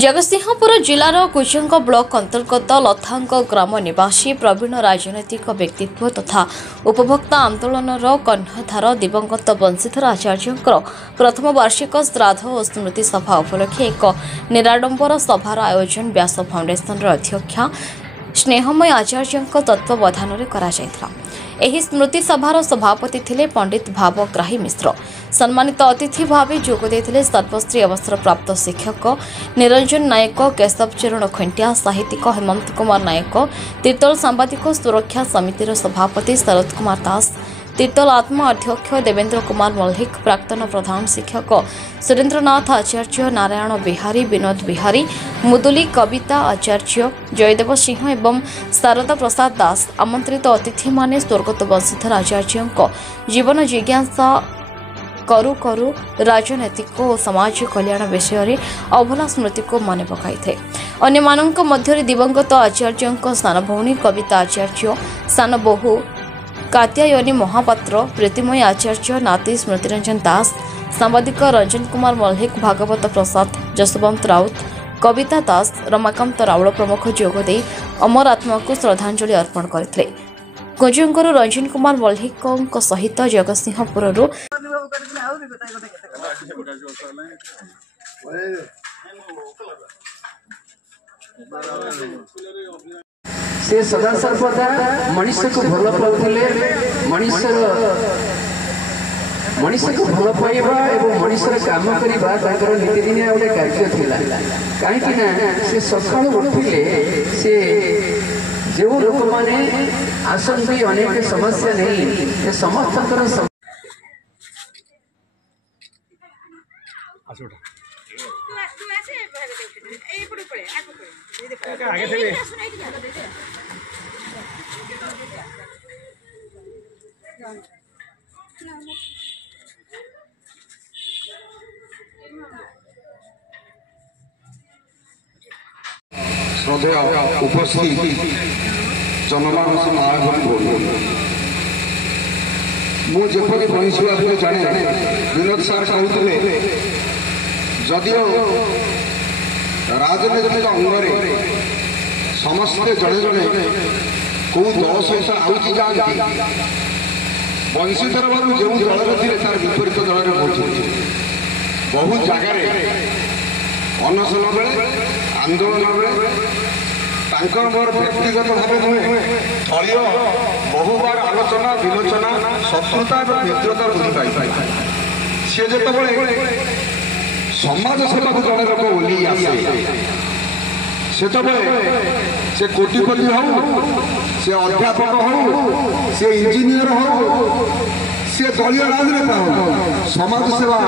Jagatsinghpur जिलार Kujang block अंतर्गत लथांग ग्राम निवासी प्रवीण राजनैतिक व्यक्तित्व तथा उपभोक्ता आंदोलन कर्णधार दिवंगत बंशीधर आचार्य प्रथम वार्षिक श्राद्ध और स्मृति सभा उपलक्षे एक निराडंबर सभार आयोजन व्यास फाउंडेशन अध्यक्षा स्नेहमय आचार्य तत्वावधान एही स्मृति सभार सभापति थिले पंडित भावग्राही मिश्र। सम्मानित अतिथि भाव जोगदे सर्वश्री अवसर प्राप्त शिक्षक निरंजन नायक, केशव चरण खंटिया, साहित्यिक हेमंत कुमार नायक, तीर्तल सांबादिक सुरक्षा समितिर सभापति शरद कुमार दास, तीर्तल आत्मा अध्यक्ष देवेंद्र कुमार मल्लिक, प्राक्तन प्रधान शिक्षक सुरेन्द्रनाथ आचार्य, नारायण बिहारी, विनोद बिहारी, मुदुली कविता आचार्य, जयदेव सिंह एवं शारदा प्रसाद दास आमंत्रित अतिथि माने स्वर्गत बंशीधर आचार्य जीवन जिज्ञासा करू करू राजनैतिक और समाज कल्याण विषय अभला स्मृति को मन पकाई अन्य मध्य दिवंगत आचार्य सान भौणी कविता आचार्य, सान बहु कात्यायनी महापात्र, प्रीतिमय आचार्य, नाती स्मृतिरंजन दास, सांबादिक रंजन कुमार मल्लिक, भागवत प्रसाद, जसवंत राउत, कविता दास, रमाकांत राउल प्रमुख जोगदे अमर आत्मा को श्रद्धांजलि अर्पण करते। कुजंगरू रंजन कुमार मल्लिक सहित जगतसिंहपुर से सदा सर्वदा मनुष्य को भल पाउथिले, मनुष्य को भल पाइबा एवं मनुष्यर काम करबा ताकर नीतिदिनिया गोटे कार्य थिला। काहेकि ना से सकाळ उठिले से जो लोक माने आसंती अनेक समस्या नहीं समस्त श्रद्धेय उपस्थित जनमानस मुझे बंशी बाबू जाने विनोद सार कहते जदिओ राजनैतिक अंगरे समस्ते जड़े जड़े कौ दल सहित आउची जाती बंशीधर बाबू जो दल थे तार विपरीत दल में बहु जगार अनशन बेले आंदोलन बेले मोर व्यक्तिगत भाव नुहे दलीय बहुबार आलोचना विलोचना शत्रुता और मित्रता वृद्धि पाई सी जो समाज सेवा को जड़े लोक ओल्ली आसे से कोटिपति हो से अध्यापक हो से इंजीनियर हो से दलीय राजनेता हो समाज सेवा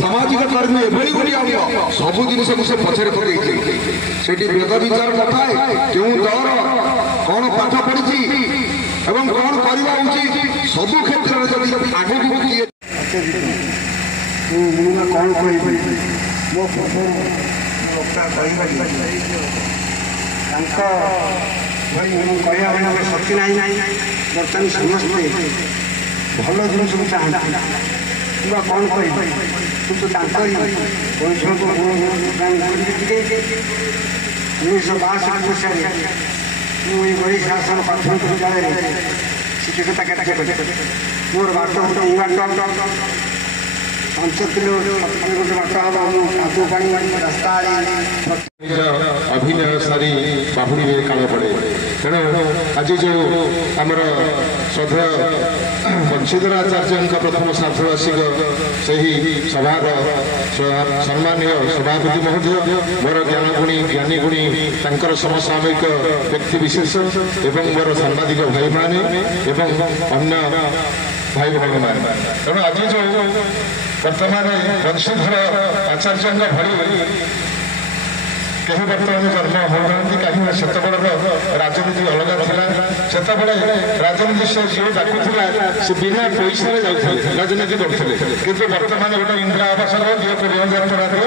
सामाजिक कर्मी एभली गोटे सब जिन से पछरे पकई से वेद विचार कथा क्यों दल कौन पाठ पढ़ी एवं कौन करवा उचित सबु क्षेत्र में जब आगे किए कौन कह शक्ति ना बर्तमान समस्ते भल जिन सब चाहती कौन कह उन्नीस 1962 मसीह मुझे शासन प्राथमिक विद्यालय शिक्षकता केटा मोर बाट गोटे 5 किलो गोटे बाट कादू पानी रास्ता अभिनय सारी बाहुड़ी में काल पड़े तेणु आज जो आमर श्रद्धेय बंशीधर आचार्य प्रथम श्राद्धवार्षिक से ही सभार सम्मानीय सभापति महोदय मोर ज्ञानी गुणी तांकर समसामयिक व्यक्ति विशेष एवं मोर सांबादिक भाई माने एवं अन्य भाई भाई माने तेणु आज जो वर्तमान बंशीधर आचार्य भली कहीं बर्तमान जन्म होना कहीं से राजनीति अलग था से राजनीति से जो डाकुला से बिना पैसा जाते राजनीति करते कि बर्तमान गोटे इंदिरा आवास दिए 20,000 टका दिए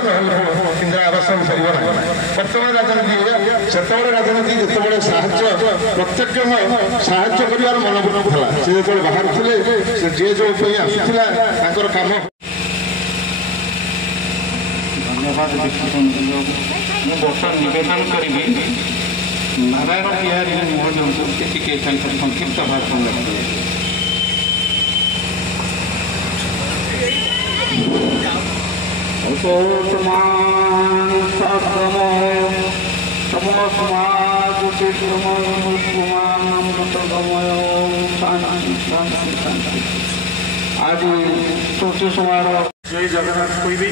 इंदिरा आवास हो पार ना बर्तमान राजनीति से राजनीति जिते साहय प्रत्येक साहय कर मनोबल था से जो बाहर थे जे जो आसूला काम धन्यवाद दीक्षित ମୁଁ ବର୍ତ୍ତମାନ ନିବେଦନ କରିବି ନାରାୟଣ ବିହାରୀ ମହୋଦୟଙ୍କୁ ସେ ଟିକେ ତାଙ୍କର ସଂକ୍ଷିପ୍ତ ଭାଷଣ ରଖିବେ। आज तुलसी समारोह जय जगन्नाथ कहबी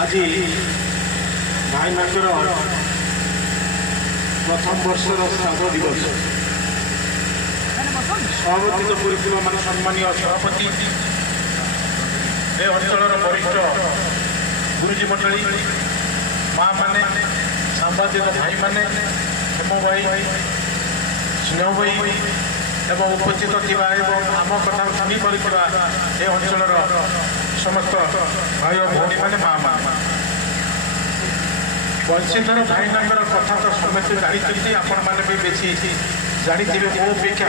आज भाई मंदिर प्रथम वर्षर श्राद्ध दिवस सभापति तो गुरुकुल मान सम्मानीय सभापति ए अंचल वरिष्ठ गुरुजी मंडली माँ मैंने सांबादिक भाई मैंने हेम भाई स्नेह भाई एवं उपस्थित थिबा एवं आम कथा शुणी पारुथिबा ए अंचलर समस्त भाई और भौणी मैंने माँ माँ बंशीधर भाईनांगर कथा तो समस्ते जानी आपण मैंने भी बेसी जानी मो अपेक्षा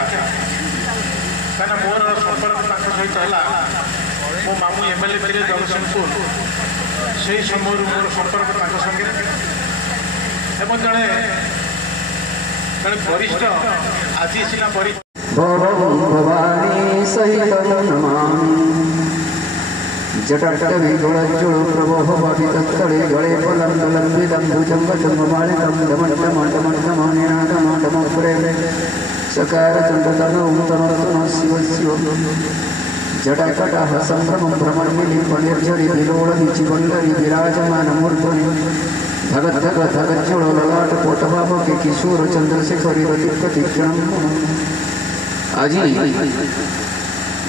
कहीं मोर संपर्क सहित है मो मामू एमएलए थे जगतसिंहपुर से समय मोर संपर्क संगे एवं जड़े जड़े वरिष्ठ आज सीना भवानी सहित जटाटविगुणज्जुळ प्रभोभवितत्तळे गळे फलन्दलम्बिदम्बुजङ्गचन्द्रमालिकं सकारचन्द्रतनौ तनोतनो शिव शिव जटाकटाः सम्भ्रमं भ्रमणमिलिपनिर्झरि विलोलनिचिवल्लरि विराजमानमूर्धनि धगत् धगत् धगज्जुळ ललाटकोटभावके किशोर चन्द्रशेखरि रतिप्रतिक्षणम् आजी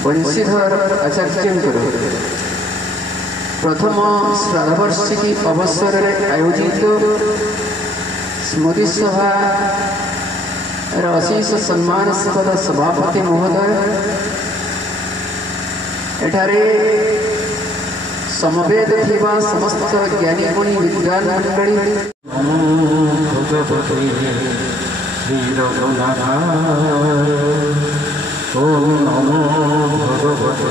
बंशीधर आचार्यंकर प्रथम श्राद्धवार्षिकी अवसर आयोजित स्मृति सभा अशीष सम्मान सद सभापति महोदय एठारे समवेत थिबा समस्त ज्ञानी गुणी विद्वान मंडली ओम नमो भगवते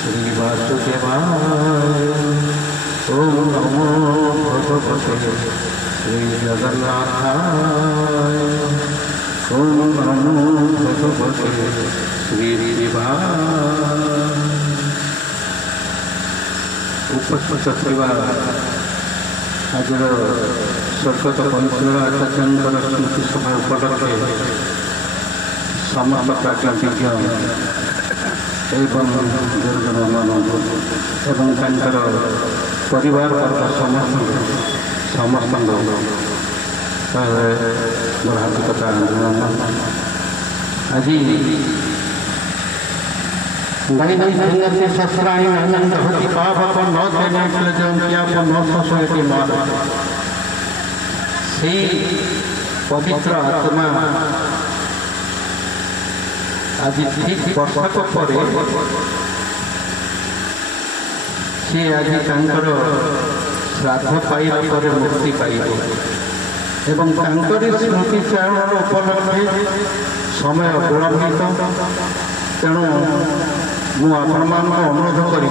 श्री वासुदेवाय ओम नमो भगवते श्री जगन्नाथाय ओम नमो भगवते श्री देवाय उपस्थित थिबा आज स्वर्गत बंशीधर आचार्यंकर स्मृति सभा उपलक्षे समस्त प्राज्ञज्ञ एवं गुरुजन मान एवं परिवार समस्त हार्दिकता आज भाई भाई संगति ससुराणी आनंद होती पाप न देने न ससुरती मार से पवित्र आत्मा आज ठीक वर्षक पर सी आज श्राद्ध पाइबा पर मुक्ति पाइब एवं स्मृति चारण उपलक्षे समय विलंबित तेणु मुझे अनुरोध करी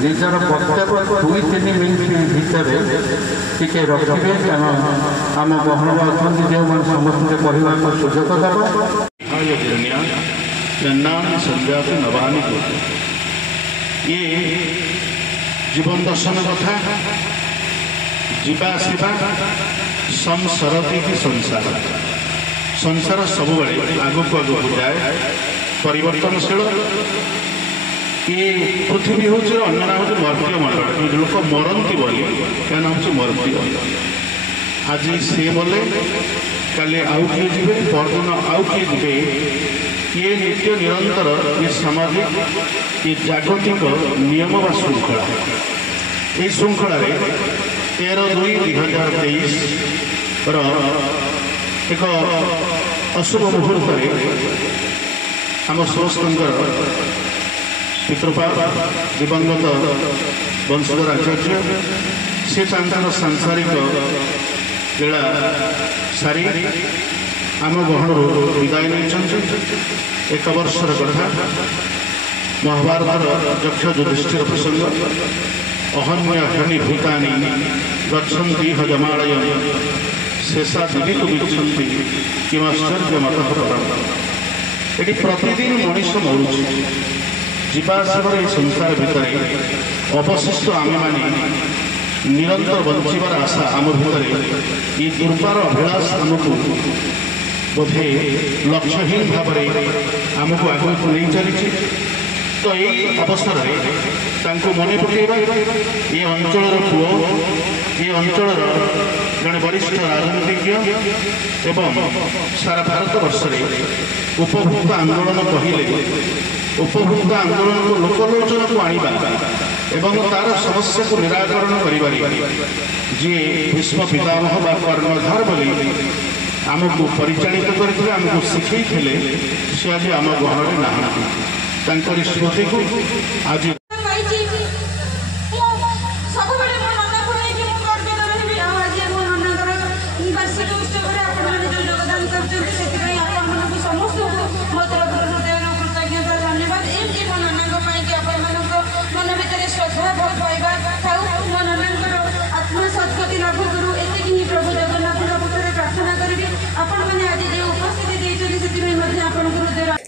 निजर प्रत्येक 2-3 मिनिट भितर टिके रखिए कारण आम बहन अच्छा जो समस्त कहवाक सुजोग देवा संध्यात नवानी ये जीवन दर्शन कथा जीवासवा संसरती संसार संसार सब आगक आगक जाए परिवर्तनशील ये पृथ्वी हूँ अन्य नाम हूँ मर्त्य मंडल लोक मरती बोली क्या नाम हूँ मर्त्य आज सी बोले काले आउ किए जी परदिन आउ किए जी ये नित्य निरंतर ये सामाजिक ये जागतिक नियम व श्रृंखला ये श्रृंखला 13/2/2023 एक अशुभ मुहूर्त आम समस्त पितृपा दिवंगत बंशीधर आचार्य से सांसारिक लीला सारी आम गहन विदाय नहीं 1 वर्षर कथा ମହାଭାରତର ଯକ୍ଷ ଯୁଧିଷ୍ଠିର ପ୍ରସଙ୍ଗ ଅହନ୍ୟ ହନି ଭୂତାନି ଗଚ୍ଛନ୍ତି ହଜମାଳୟ ଶେଷା ଦିବିକୁ ବିଚ୍ଛନ୍ତି କିମାଶ୍ଚର୍ଯ୍ୟ ମତଃ। ଏଠି ପ୍ରତିଦିନ ମଣିଷ ମରୁଛି। ଯିବା ଆସିବାର ଏହି ସଂସାର ଭିତରେ ଅବଶିଷ୍ଟ ଆମେମାନେ ନିରନ୍ତର ବଞ୍ଚିବାର ଆଶା ଆମ ଭିତରେ ଏ ଦୁର୍ବାର ଅଭିଳାଷ ଆମକୁ ବୋଧେ ଲକ୍ଷ୍ୟହୀନ ଭାବରେ ଆମକୁ ଆଗକୁ ନେଇ ଚାଲିଛି। ତ ଏହି ଅବସରରେ ତାଙ୍କୁ ମନେ ପକାଇବା ଏ ଅଞ୍ଚଳର ପୁଅ, ଏ ଅଞ୍ଚଳର ଜଣେ ବରିଷ୍ଠ ରାଜନୀତିଜ୍ଞ ଏବଂ ସାରା ଭାରତବର୍ଷରେ ଉପଭୋକ୍ତା ଆନ୍ଦୋଳନ କହିଲେ ଉପଭୋକ୍ତା ଆନ୍ଦୋଳନକୁ ଲୋକଲୋଚନକୁ ଆଣିବା ଏବଂ ତାର ସମସ୍ୟାକୁ ନିରାକରଣ କରିବାରେ ଯିଏ ଭୀଷ୍ମ ପିତାମହ ବା କର୍ଣ୍ଣଧାର ବୋଲି ଆମକୁ ପରିଚାଳିତ କରିଥିଲେ, ଆମକୁ ଶିଖେଇଥିଲେ, ସେ ଆଜି ଆମ ଗହଣରେ ନାହାନ୍ତି। ତାଙ୍କରି ସ୍ମୃତିକୁ ଆଜି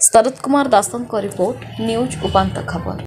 शरद कुमार दासों का रिपोर्ट न्यूज उपांत खबर।